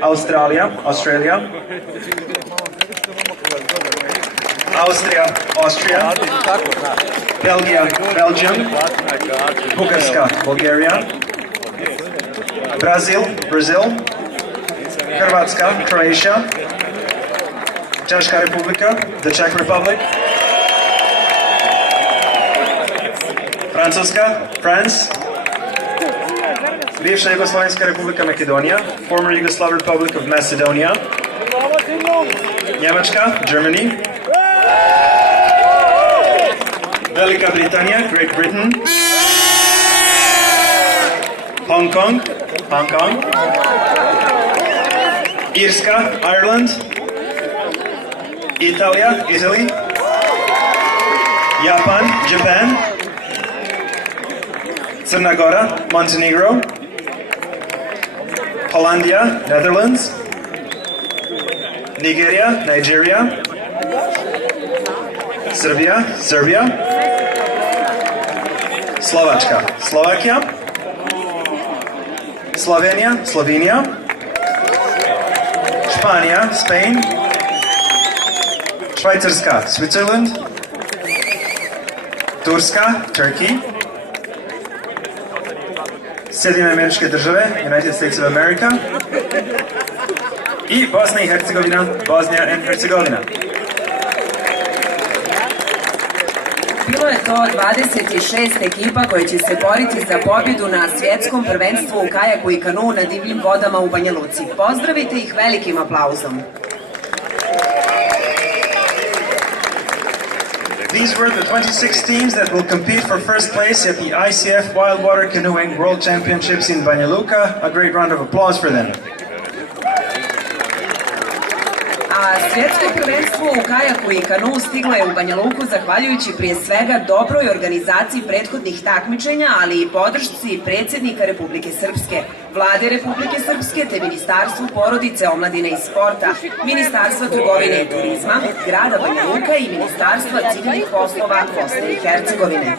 Australija, Austrija, Belgija, Belgium, Bugarska, Bulgaria, Brazil, Hrvatska, Croatia, Češka Republika, the Czech Republic, Francuska, France, bivša Jugoslovenska Republika Makedonija, former Yugoslav Republic of Macedonia, Njemačka, Germany, Velika Britanija, Great Britain, Hong Kong, Irska, Ireland, Italija, Italy, Japan, Crna Gora, Montenegro, Hollandia, Netherlands, Nigeria, Serbia, Slovačka, Slovakia, Slovenija, Španija, Spain, Švajcarska, Switzerland, Turska, Turkey, Sjedinjene Američke Države, United States of America, i Bosna i Hercegovina, Bosnia and Herzegovina. Bilo je to 26 ekipa koje će se boriti za pobjedu na svjetskom prvenstvu u kajaku i kanu na divljim vodama u Banja Luci. Pozdravite ih velikim aplauzom. These were the 26 teams that will compete for first place at the ICF Wildwater Canoeing World Championships in Banja Luka. A great round of applause for them. A svjetsko prvenstvo u kajaku i kanu stiglo je u Banja Luku zahvaljujući prije svega dobroj organizaciji prethodnih takmičenja, ali i podršci predsjednika Republike Srpske, Vlade Republike Srpske te Ministarstvu porodice, omladine i sporta, Ministarstva trgovine i turizma, grada Banja Luka i Ministarstva civilnih poslova Bosne i Hercegovine.